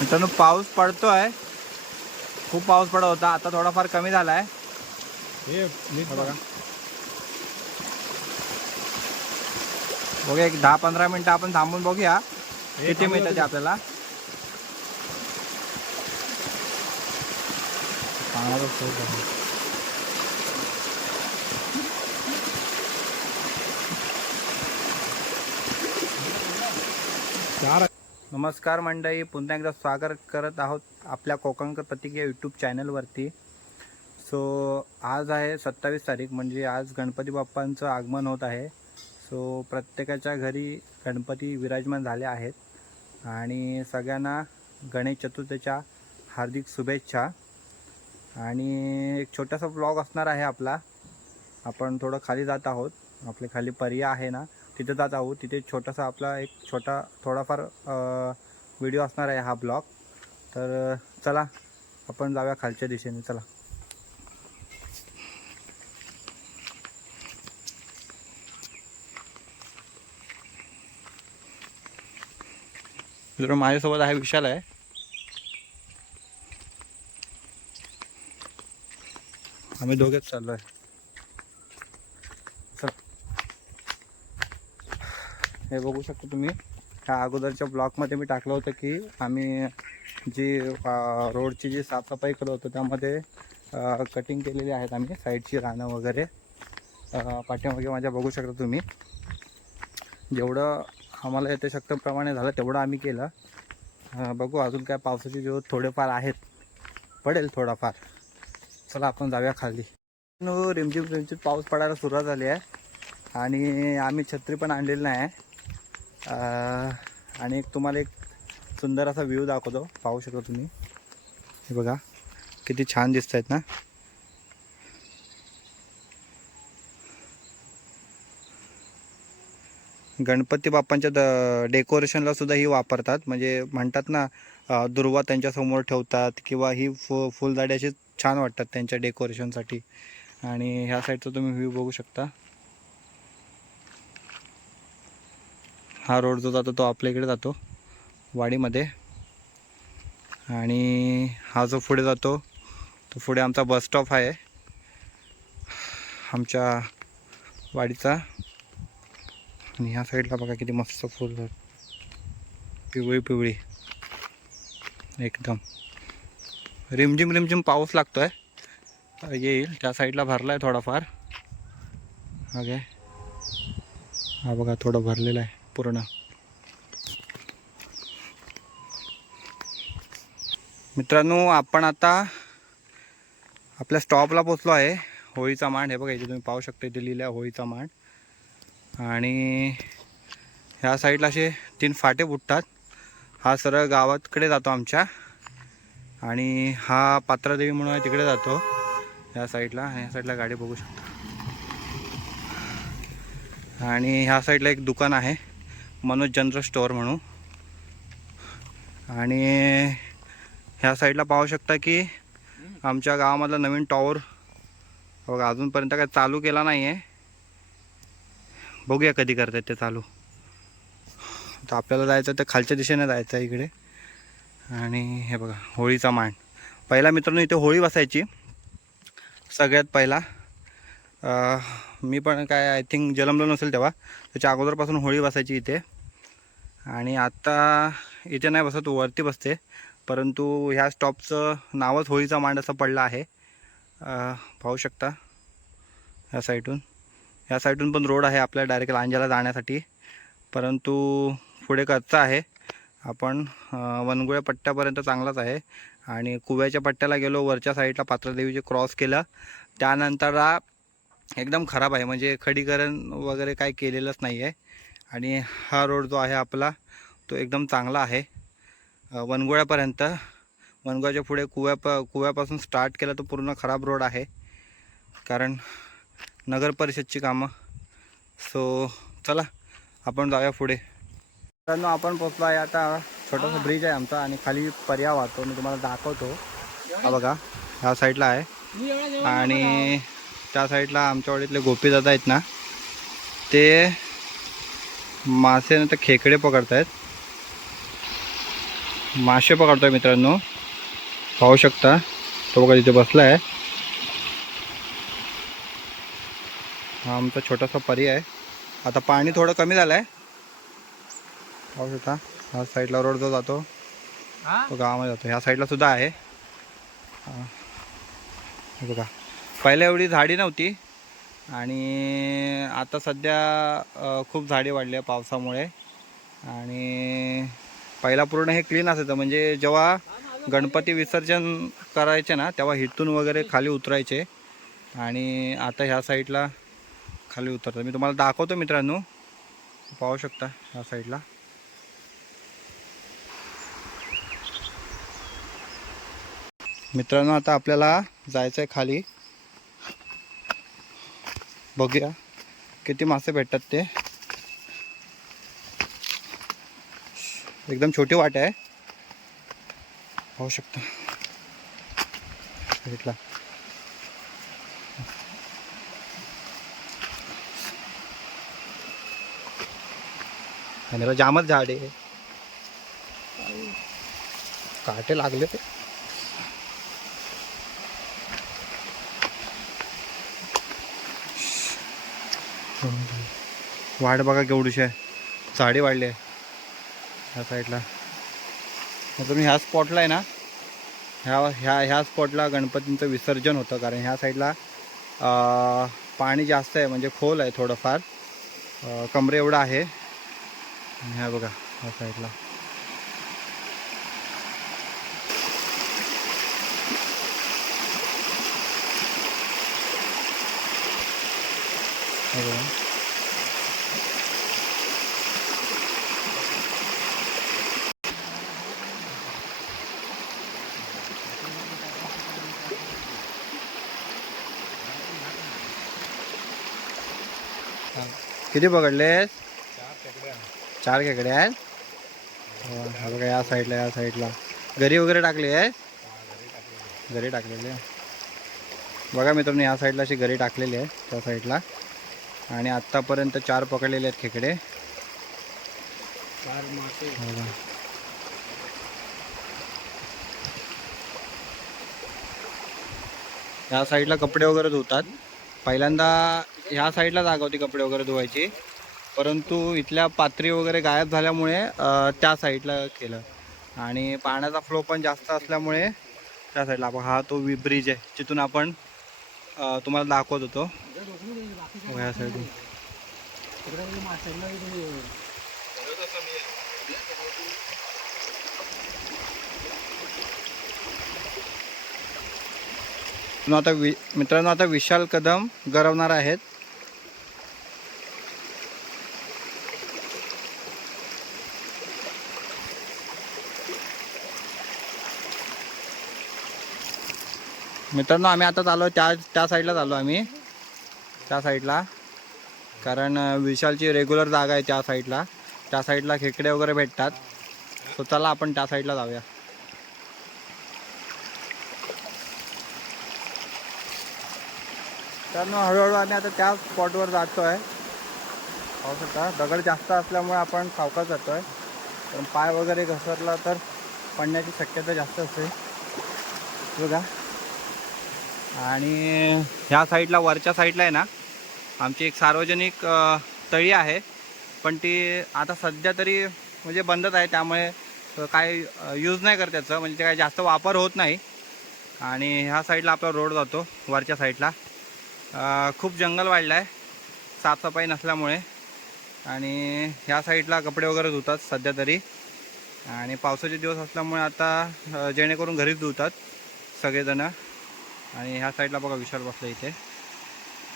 मित्रांनो पाऊस पडतोय. खूप पाऊस पडत होता. आता थोडाफार कमी झालाय. हे मीठ हे बघा. बघूया एक दहा पंधरा मिनिटं आपण थांबून बघूया. किती मिळतात ते आपल्याला? आहे. चार नमस्कार मंडळी पुन्हा एकदा स्वागत करत आहोत आपल्या कोकणकर प्रतीक या यूट्यूब चॅनलवरती सो आज आहे सत्तावीस तारीख म्हणजे आज गणपती बाप्पांचं आगमन होत आहे. सो प्रत्येकाच्या घरी गणपती विराजमान झाले आहेत. आणि सगळ्यांना गणेश चतुर्थीच्या हार्दिक शुभेच्छा. आणि एक छोटासा ब्लॉग असणार आहे आपला. आपण थोडं खाली जात आहोत. आपले खाली पर्याय आहे ना. तिथे जात आहोत. तिथे छोटासा आपला एक छोटा थोडाफार व्हिडिओ असणार आहे हा ब्लॉग. तर चला आपण जाऊया खालच्या दिशेने चला. मित्रांनो, माझ्यासोबत आहे विशाल आहे. आम्ही दोघेच चाललो आहे हे बघू शकता तुम्ही. ह्या अगोदरच्या ब्लॉकमध्ये मी टाकलं होतं की आम्ही जी रोडची जी साफसफाई करत होतो त्यामध्ये कटिंग केलेली आहेत आम्ही साईडची रानं वगैरे. पाठीमागे माझ्या बघू शकता तुम्ही. जेवढं आम्हाला येते शक्तप्रमाणे झालं तेवढं आम्ही केलं. बघू अजून काय पावसाचे जो थोडेफार आहेत पडेल थोडाफार. चला आपण जाऊया खाली. रिमझिम रिमझिम पाऊस पडायला सुरुवात झाली आहे. आणि आम्ही छत्री पण आणलेली नाही आहे. आणि एक तुम्हाला एक सुंदर असा व्ह्यू दाखवतो. पाहू शकता तुम्ही. हे बघा. किती छान दिसत आहेत ना? गणपती बाप्पांच्या द डेकोरेशनला सुद्धा ही वापरतात. म्हणजे म्हणतात ना दुर्वा त्यांच्यासमोर ठेवतात किंवा ही फु फुलझाडे अशी छान वाटतात त्यांच्या डेकोरेशनसाठी आणि ह्या साईडचा तुम्ही व्ह्यू बघू शकता. हा रोड जो जातो तो आपल्या इकडे जातो वाडीमध्ये. आणि हा जो पुढे जातो तो पुढे आमचा बस स्टॉप आहे. आमच्या वाडीचा. आणि ह्या साईडला बघा किती मस्त फुल पिवळी पिवळी. एकदम. रिमझिम रिमझिम पाऊस लागतो आहे येईल. त्या साईडला भरला आहे थोडाफार. ओके. हा बघा थोडं भरलेलं आहे. पूर्ण. मित्रांनो आपण आता आपल्या स्टॉपला पोचलो आहे. होळीचा मांड हे बघा इथे तुम्ही पाहू शकता इथे लिहिलं आहे होळीचा मांड. आणि ह्या साईडला असे तीन फाटे फुटतात हा सरळ गावातकडे जातो आमच्या. आणि हा पात्रादेवी म्हणून आहे तिकडे जातो. ह्या साईडला ह्या साईडला गाडी बघू शकता. आणि ह्या साईडला एक दुकान आहे. मनोज जनरल स्टोअर म्हणून. आणि ह्या साईडला पाहू शकता की आमच्या गावामधला नवीन टॉवर बघा अजूनपर्यंत काय चालू केला नाही आहे बघूया कधी करतात ते चालू. तर आपल्याला जायचं तर खालच्या दिशेने जायचं आहे इकडे. आणि हे बघा होळीचा मांड पहिला मित्रांनो इथे होळी बसायची. सगळ्यात पहिला मी पण काय आय थिंक जलमलो नसेल तेव्हा. त्याच्या अगोदरपासून होळी बसायची इथे. आणि आत्ता इथे नाही बसत वरती बसते. परंतु ह्या स्टॉपचं नावच होळीचा मांड असं पडलं आहे. पाहू शकता. ह्या साईडून. ह्या साईडून पण रोड आहे आपल्या डायरेक्ट लांजाला जाण्यासाठी. परंतु पुढे कच्चा आहे. आपण वनगुळ्या पट्ट्यापर्यंत चांगलाच आहे. आणि कुव्याच्या पट्ट्याला गेलो वरच्या साईडला पात्रदेवीचे क्रॉस केलं. त्यानंतर एकदम खराब आहे. म्हणजे खडीकरण वगैरे काय केलेलंच नाही आहे आणि हा रोड जो आहे आपला तो एकदम चांगला आहे. वनगोळ्यापर्यंत. वनगोळ्याच्या पुढे कुव्या प कुव्यापासून स्टार्ट केला तर पूर्ण खराब रोड आहे. कारण नगर परिषदची कामं. सो चला आपण जाऊया पुढे. मित्रांनो आपण पोचलो आहे आता. छोटासा ब्रिज आहे आमचा आणि खाली पर्याय वाहतो. मी तुम्हाला दाखवतो. हा बघा ह्या साईडला आहे. आणि त्या साईडला आमच्या वाडीतले गोपीदादा आहेत ना ते मासे नंतर खेकडे पकडतायत. मासे पकडतोय मित्रांनो. पाहू शकता. तो बघा तिथे बसला आहे हा आमचा छोटासा परी आहे. आता पाणी थोडं कमी झालं आहे पाहू शकता. हा साईडला रोड जो जातो. तो गावामध्ये जातो. ह्या साईडला सुद्धा आहे. बघा. पहिल्या एवढी झाडी नव्हती. आणि आता सध्या खूप झाडे वाढली आहे पावसामुळे. आणि पहिला पूर्ण हे क्लीन असायचं. म्हणजे जेव्हा गणपती विसर्जन करायचे ना तेव्हा हिथून वगैरे खाली उतरायचे. आणि आता ह्या साईडला खाली उतरतो मी तुम्हाला दाखवतो मित्रांनो. पाहू शकता ह्या साईडला. मित्रांनो आता आपल्याला जायचं आहे खाली. बघूया. किती मासे ते? एकदम छोटी वाट आहे. पाहू शकता. भेटला आणि जामच काटे लागले ते. वाढ बघा केवढीशी आहे. झाडे वाढली आहे. ह्या साईडला. मग तुम्ही ह्या स्पॉटला आहे ना ह्या ह्या ह्या स्पॉटला गणपतींचं विसर्जन होतं. कारण ह्या साईडला पाणी जास्त आहे म्हणजे खोल आहे थोडंफार. कमरे एवढं आहे. आणि ह्या बघा ह्या साईडला. किती पकडले चार खेकडे आहेत. हो, हा बघा या साईडला या साईडला. घरी वगैरे टाकले आहे? घरी टाकलेले आहे. बघा मित्रांनो या साईडला अशी घरी टाकलेली आहे त्या साईडला. आणि आत्तापर्यंत चार पकडलेले आहेत खेकडे. चार मासे. हा बघा. या साईडला कपडे वगैरे धुतात. पहिल्यांदा ह्या साईडला जागा होती कपडे वगैरे धुवायची. परंतु इथल्या पात्री वगैरे गायब झाल्यामुळे त्या साईडला केलं. आणि पाण्याचा फ्लो पण जास्त असल्यामुळे त्या साईडला. हा तो ब्रिज आहे. जिथून आपण तुम्हाला दाखवत होतो. हो, साईडून आता वि मित्रांनो आता विशाल कदम गरवणार आहेत. मित्रांनो आम्ही आता आलो त्या त्या साईडला आलो आम्ही. त्या साईडला. कारण विशालची रेग्युलर जागा आहे त्या साईडला. त्या साईडला खेकडे वगैरे भेटतात. सो चला आपण त्या साईडला जाऊया. तर मग हळूहळू आम्ही आता त्या स्पॉटवर जातो आहे पाहू शकता दगड जास्त असल्यामुळे आपण सावकाच जातो आहे पण पाय वगैरे घसरला तर पडण्याची शक्यता जास्त असते. बघा. आणि ह्या साईडला वरच्या साईडला आहे ना आमची एक सार्वजनिक तळी आहे. पण ती आता सध्या तरी म्हणजे बंदच आहे. त्यामुळे काय यूज नाही करत त्याचं. म्हणजे ते काय जास्त वापर होत नाही. आणि ह्या साईडला आपला रोड जातो. वरच्या साईडला खूप जंगल वाढलं आहे साफसफाई नसल्यामुळे. आणि ह्या साईडला कपडे वगैरे धुतात सध्या तरी. आणि पावसाचे दिवस असल्यामुळे आता जेणेकरून घरीच धुतात सगळेजणं. आणि ह्या साईडला बघा विशाल बसला इथे.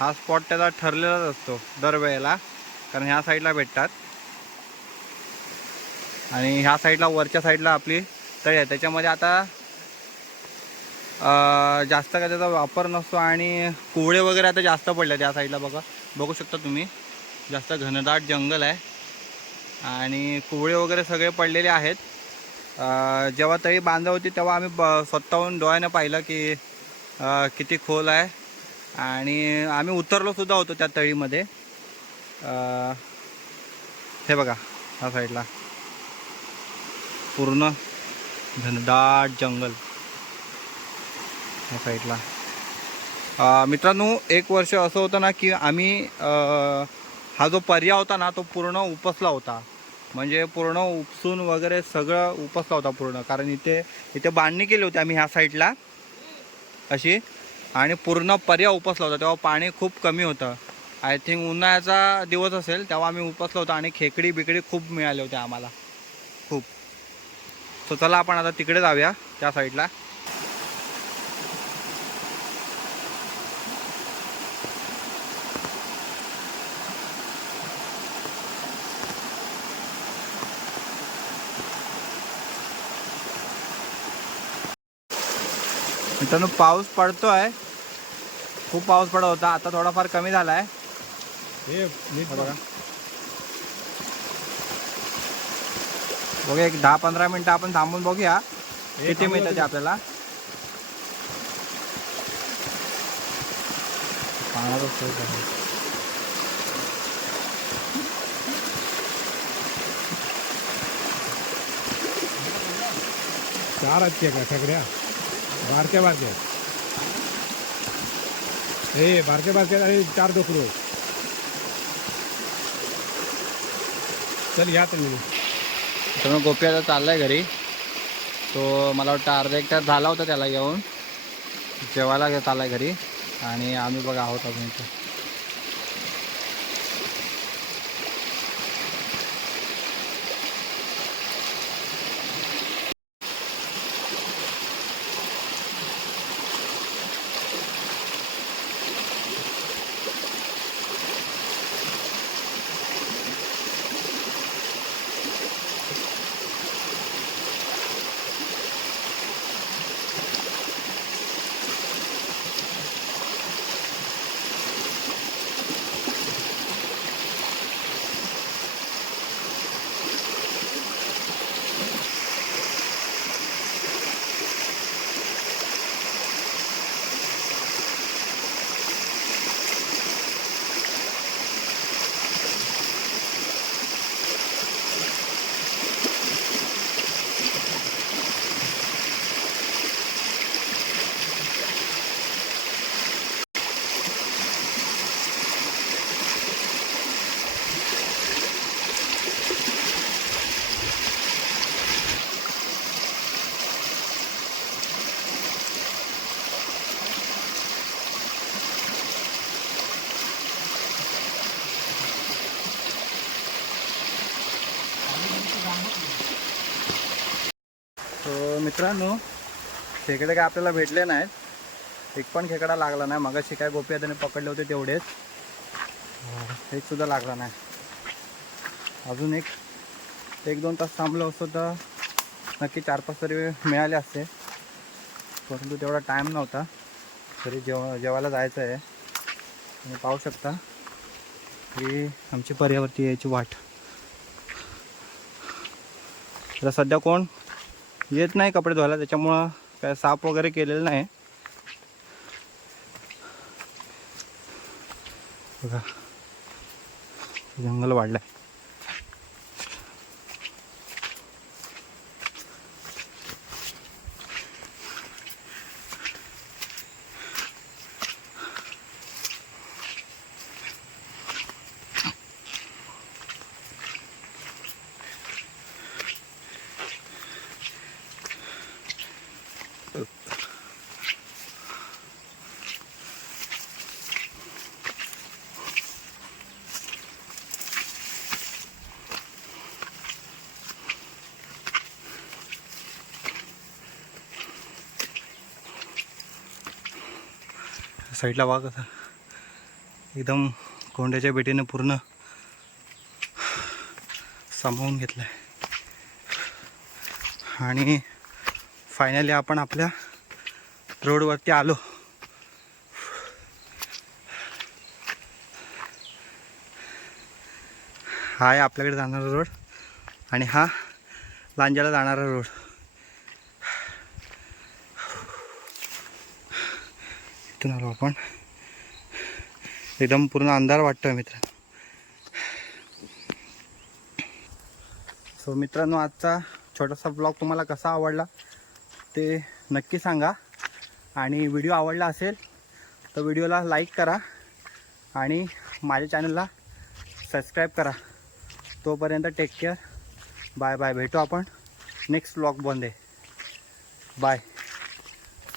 हा स्पॉट त्याचा ठरलेलाच असतो दरवेळेला. कारण ह्या साईडला भेटतात. आणि ह्या साईडला वरच्या साईडला आपली तळी आहे. त्याच्यामध्ये आता जास्त काय त्याचा वापर नसतो आणि कुवळे वगैरे आता जास्त पडले त्या साईडला बघा. बघू शकता तुम्ही. जास्त घनदाट जंगल आहे. आणि कुवळे वगैरे सगळे पडलेले आहेत. जेव्हा तळी बांधा होती तेव्हा आम्ही ब स्वतःहून डोळ्यानं पाहिलं की किती खोल आहे. आणि आम्ही उतरलोसुद्धा होतो त्या तळीमध्ये. हे बघा ह्या साईडला पूर्ण घनदाट जंगल. ह्या साईडला मित्रांनो एक वर्ष असं होतं ना की आम्ही हा जो पर्याय होता ना तो पूर्ण उपसला होता. म्हणजे पूर्ण उपसून वगैरे सगळं उपसला होता पूर्ण. कारण इथे इथे बांधणी केली होती आम्ही ह्या साईडला अशी? आणि पूर्ण पर्याय उपसला होता तेव्हा पाणी खूप कमी होतं. आय थिंक उन्हाळ्याचा दिवस असेल तेव्हा आम्ही उपसलो होतो आणि खेकडी बिकडी खूप मिळाले होते आम्हाला. खूप. सो चला आपण आता तिकडे जाऊया त्या साईडला मित्रांनो पाऊस पडतोय. खूप पाऊस पडत होता. आता थोडाफार कमी झाला आहे हे बघा. एक दहा पंधरा मिनिटं आपण थांबून बघूया. किती ते आपल्याला. चार आहेत का सगळ्या? बारक्या बारक्या हे बारक्या बारक्या आणि चार डोकरू. चल या तुम्ही. तर मग गोपी आता चाललाय घरी. तो मला वाटतं अर्धा एक तास झाला होता त्याला येऊन जेवायला घेत आलाय घरी. आणि आम्ही बघा आहोत अजून इथं तर मित्रांनो खेकडे काय आपल्याला भेटले नाहीत. एक पण खेकडा लागला नाही. मगाशी काय गोपी त्याने पकडले होते तेवढेच. एक सुद्धा लागला नाही. अजून एक एक दोन तास थांबलो असतो तर नक्की चार पाच तरी मिळाले असते. परंतु तेवढा टाईम नव्हता. तरी जेव जेवायला जायचं आहे. तुम्ही पाहू शकता ही आमची पर्यावरती यायची वाट. तर सध्या कोण? येत नाही कपडे धुवायला त्याच्यामुळं काय साफ वगैरे केलेलं नाही. बघा जंगल वाढलंय. साईडला वाघ असा एकदम कोंड्याच्या बेटीनं पूर्ण सामावून घेतलं आहे आणि फायनली आपण आपल्या रोडवरती आलो. हा आहे आपल्याकडे जाणारा रोड आणि हा लांजाला जाणारा रोड इथून आलो आपण. एकदम पूर्ण अंधार वाटतोय मित्र. सो मित्रांनो आजचा छोटासा ब्लॉग तुम्हाला कसा आवडला ते नक्की सांगा. आणि व्हिडिओ आवडला असेल तर व्हिडिओला लाईक करा आणि माझ्या चॅनलला सबस्क्राईब करा. तोपर्यंत टेक केअर बाय बाय भेटू आपण नेक्स्ट ब्लॉग बंद आहे बाय